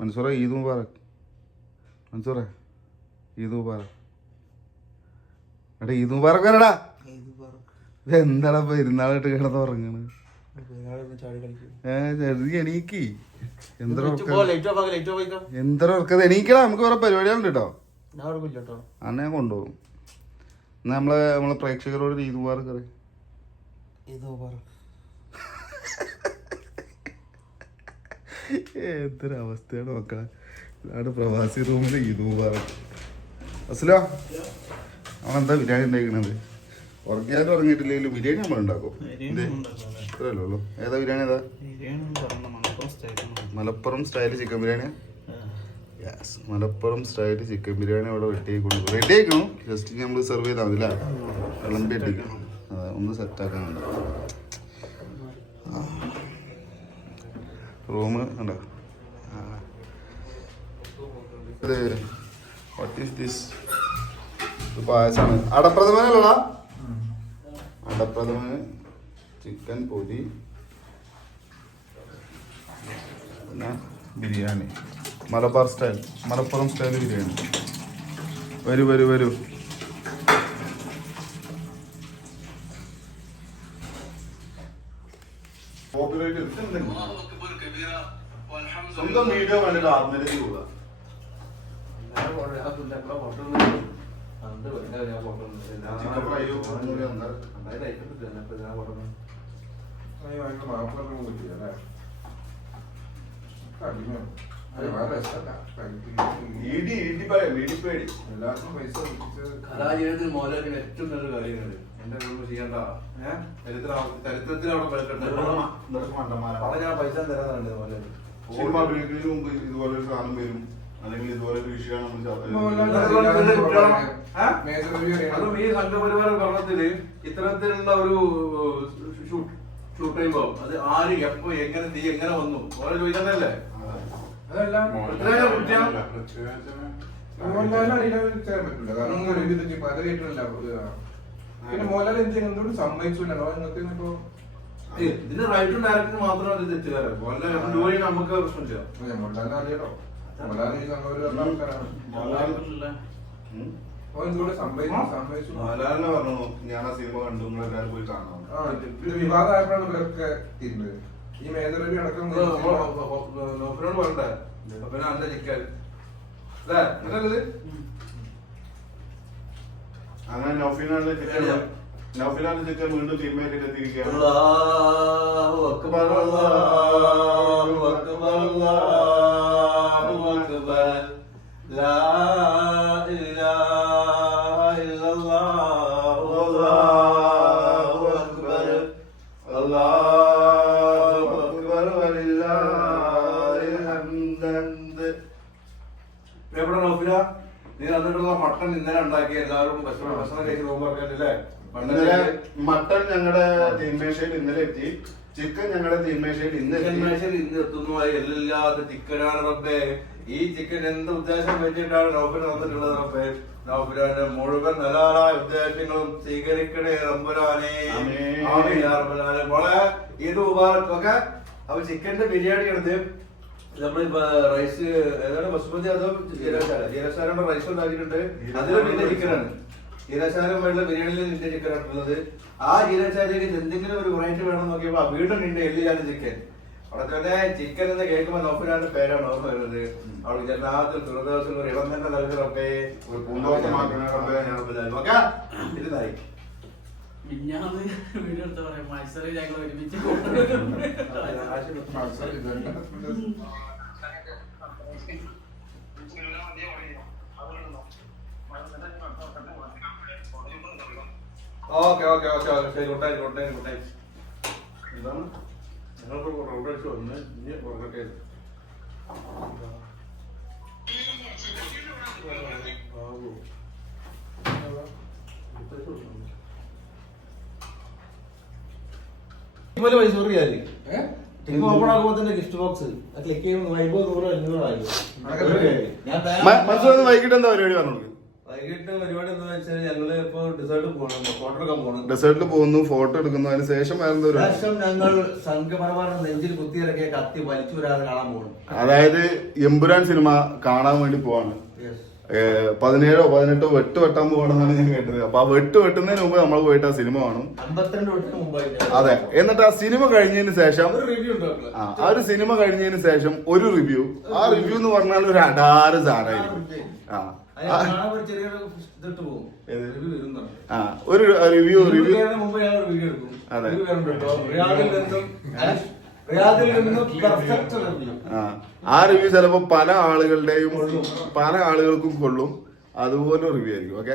മൻസൂറ ഈദ് മുബാറക്. മൻസൂറ ഈദ് മുബാറക്. എടാ ഈദ് മുബാറക് വരടാ. ഇത് എന്താടാ പെരുന്നാളായിട്ട് കിടന്ന് ഉറങ്ങണ്? എണീക്ക്. എന്തൊരു ഉറക്കത്? എണീക്കടാ, നമുക്ക് വേറെ പരിപാടികളുണ്ട് കേട്ടോ. അന്നെ ഞാൻ കൊണ്ടുപോകും. എന്നാ നമ്മളെ പ്രേക്ഷകരോട് ഈദ് മുബാറക് അറിയാം. എന്തൊരവസ്ഥയാണ് നോക്കാം. ഇതാണ് പ്രവാസി റൂമിൽ ഈദ് മുബാറക്. അസ്സലാ, അവനെന്താ ബിരിയാണി ഉണ്ടാക്കണത്? ഉറങ്ങിയാലും ഉറങ്ങിയിട്ടില്ലെങ്കിലും ബിരിയാണി നമ്മൾ ഉണ്ടാക്കും. ഇത്രയല്ലേ ഉള്ളൂ. ഏതാ ബിരിയാണി? ഏതാ? മലപ്പുറം സ്റ്റൈല് ചിക്കൻ ബിരിയാണിയാ? Yes, Malappuram style chicken biryani അവിടെ റെഡി ആയിക്കണം. ജസ്റ്റ് നമ്മൾ സെർവ് ചെയ്താൽ മതി അല്ലേ? വിളമ്പി ഇട്ടിരിക്കണം. അതെ, ഒന്ന് സെറ്റാക്കാനുണ്ട്. റൂം ഉണ്ടോ? ഇത് വാട്ട് ഈസ് ദിസ്? ഇത് പായസമാണ്. അടപ്രഥമനല്ലടാ, അടപ്രഥമന് ചിക്കൻ പൊതി, പിന്നെ ബിരിയാണി മലബാർ സ്റ്റൈൽ, മലപ്പുറം സ്റ്റൈൽ ബിരിയാണി. വരൂ വരൂ വരൂ. സ്വന്തം വീഡിയോ കണ്ടിട്ട് ആത്മഹത്യ പോവുക. കലാജീവിതത്തിൽ മോഹൻലാലിന് ഏറ്റവും നല്ല കാര്യങ്ങൾ എന്റെ ചെയ്യണ്ട. ചരിത്രത്തിൽ അവിടെ ഞാൻ പൈസ തരാറുണ്ട് മോഹൻലാൽ. സിനിമ അഭിനയിക്കുന്നതിന് മുമ്പ് ഇതുപോലൊരു സാധനം വരും, അല്ലെങ്കിൽ ഇതുപോലൊരു വിഷയമാണ് അതും ഈ സംഘപരിവാര ഭരണത്തില് ഇത്തരത്തിലുള്ള ഒരു ഷൂട്ട് ചെയ്യുമ്പോ അത് ആര് എപ്പോ എങ്ങനെ നീ എങ്ങനെ വന്നു ഓരോ ചോദിച്ചല്ലേ? പിന്നെ മോഹൻലാൽ എന്തുകൊണ്ട് സമ്മതിച്ചില്ല? ഇതിന് റൈറ്റും ഡയറക്ടറിന് മാത്രമേ അത് തെറ്റുകാരം. ജോലി നമുക്ക് പ്രശ്നം ചെയ്യാം. മോഹൻലാലിനെ അറിയാലോ, മോഹൻലാൽ ഈ സംഭവം ആൾക്കാരാണ്. മോഹൻലാലിനെ പറഞ്ഞു ഞാൻ ആ സിനിമ കണ്ടു, എല്ലാവരും പോയി കാണണം. വിവാദമായപ്പോഴാണ് ഇവരൊക്കെ തീരുന്നത്. ഈ മേഖലയിൽ അടക്കം നോക്കിനോട് പറയണ്ടേ പിന്നെ അല്ല ചിക്കൻ അങ്ങനെ നൗഫിനാന്റെ ചിക്കൻ വീണ്ടും തീരുമാനിച്ചിട്ട് എത്തിയിരിക്കുകയാണ്. നീ തന്നിട്ടുള്ള മട്ടൺ ഇന്നലെ ഉണ്ടാക്കി എല്ലാവരും ഭക്ഷണം കഴിച്ച് നോമ്പറക്കല്ലേ? മട്ടൺ ഞങ്ങളുടെ തീന്മേശയിൽ ഇന്നലെ എത്തി. ചിക്കൻ ഞങ്ങളുടെ തീന്മേശയിൽ ഇന്ന് എത്തുന്നു. എല്ലാത്ത ചിക്കനാണ് റബ്ബേ. ഈ ചിക്കൻ എന്ത് ഉദ്ദേശം വെച്ചിട്ടാണ് നൗഫിൽ വന്നിട്ടുള്ളത് റബ്ബേ? നൗഫിലാന്റെ മുഴുവൻ ഹലാലായ ഉദ്ദേശങ്ങളും സ്വീകരിക്കണേ റബ്ബുലാനെ. മോളെ ഈദ് മുബാറക് ഒക്കെ. അപ്പൊ ചിക്കന്റെ ബിരിയാണി എടുത്ത് നമ്മളിപ്പോ റൈസ് ഏതാണ് ബസുമതി അതോ ജീരശാലയുടെ റൈസ് ഉണ്ടാക്കിയിട്ടുണ്ട്. അതിലും നിന്റെ ചിക്കനാണ്. ജീരശാല വേണ്ട ബിരിയാണിയിൽ നിന്റെ ചിക്കനാണ് ഉള്ളത്. ആ ജീരശാലയ്ക്ക് എന്തെങ്കിലും ഒരു വെറൈറ്റി വേണം നോക്കിയപ്പോ വീണ്ടും നിന്റെ എല്ലില്ലാത്ത ചിക്കൻ. അവിടെ തന്നെ ചിക്കൻ എന്ന് കേൾക്കുമ്പോൾ നോക്കിനാണ്ട് പേരാണ് ഓർമ്മ വരുന്നത്. അവിടെ ജനാത്തിൽ ദുരിതവസം ഒരു ഇടം തന്നെ നൽകുന്നൊക്കെ ഇരുന്നായി. വീഡിയോ എടുത്ത പറയാം മത്സരം ഞങ്ങൾ ഒരുമിച്ച് ഓക്കെ ഓക്കെ ഓക്കെ ശരി. കൊട്ടായി കൊട്ടായി കൊട്ടായി എന്താണ് ഞങ്ങൾക്ക് റൗണ്ടടിച്ച് വന്ന് ഇനി പുറകട്ടെ പൈസ ഓപ്പൺ ആകുമ്പോ തന്നെ ഗിഫ്റ്റ് ബോക്സ് ക്ലിക്ക് ചെയ്യുമ്പോൾ 50 100 500 മനസ്സിലായി. വൈകിട്ട് എന്താ പരിപാടി പറഞ്ഞു? വൈകിട്ട് പരിപാടി എന്താണെന്ന് വെച്ചാൽ ഞങ്ങള് ഇപ്പൊ ഡെസേർട്ടിൽ പോകണം, ഫോട്ടോ എടുക്കാൻ പോകണം. ഡെസേർട്ടിൽ പോകുന്നു, ഫോട്ടോ എടുക്കുന്നു. അതിന് ശേഷം ശേഷം ഞങ്ങൾ സംഘപരമായ നെഞ്ചിൽ കുത്തിയിറക്കിയ കത്തി വലിച്ചു വരാതെ കാണാൻ പോകണം. അതായത് എമ്പുരാൻ സിനിമ കാണാൻ വേണ്ടി പോവാണ്. 17 or 18 വെട്ട് വെട്ടാൻ പോകണമെന്നാണ് ഞാൻ കേട്ടത്. അപ്പൊ ആ വെട്ട് വെട്ടുന്നതിന് മുമ്പ് നമ്മൾ പോയിട്ട് ആ സിനിമ കാണും. 52 വർഷത്തിന് മുമ്പായിട്ട്. അതെ. എന്നിട്ട് ആ സിനിമ കഴിഞ്ഞതിന് ശേഷം റിവ്യൂ ഉണ്ടാക്കുക. ആ ഒരു സിനിമ കഴിഞ്ഞതിന് ശേഷം ഒരു റിവ്യൂ. ആ റിവ്യൂ എന്ന് പറഞ്ഞാൽ ഒരു അടാറ് സാറായിരിക്കും. ഒരു റിവ്യൂ മുമ്പ് ഞങ്ങൾ റിവ്യൂ എടുക്കും. അതെ. ആ റിവ്യൂ ചിലപ്പോ പല ആളുകൾക്കും കൊള്ളും. അതുപോലെ റിവ്യൂ ആയിരിക്കും. ഓക്കെ.